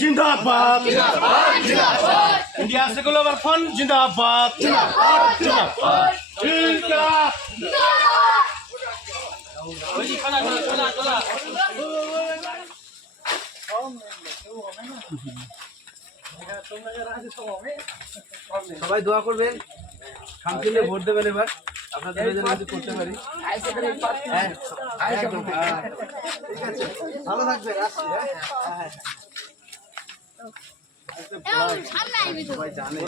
जिंदाबाद India secular front जिंदाबाद সবাই দোয়া করবেন, শান্তিতে ভোট দেবেন। এবার আপনাদের জন্য কিছু করতে পারি। ভালো থাকবেন। সবাই জানে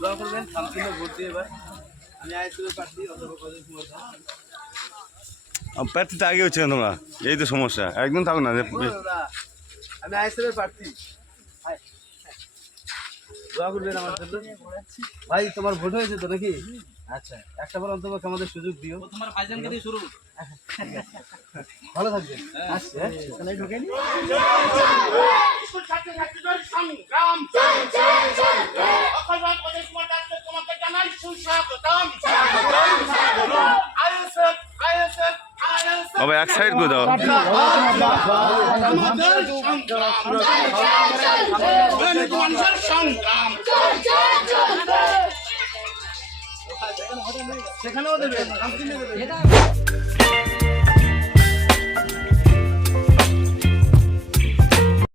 দোয়া করবেন, শান্তিতে ভোট দিয়ে। এবার আমি আইসিএল প্রার্থী প্রার্থীটা আগে হচ্ছে না তোমরা, এই তো সমস্যা। একদম থাকো না, আমি আইসিএল প্রার্থী। দোয়া করবেন আমার জন্য। ভাই তোমার ভোট হয়েছে তো নাকি? আচ্ছা, একটা বার অন্তত আমাদের সুযোগ দিও। তোমার ভাইজানকে দিয়ে শুরু। ভালো থাকবেন। আসছি, হ্যাঁ তাহলে ঢোকেন। তবে এক সাইড করে দাও। সেখানেও দেবে।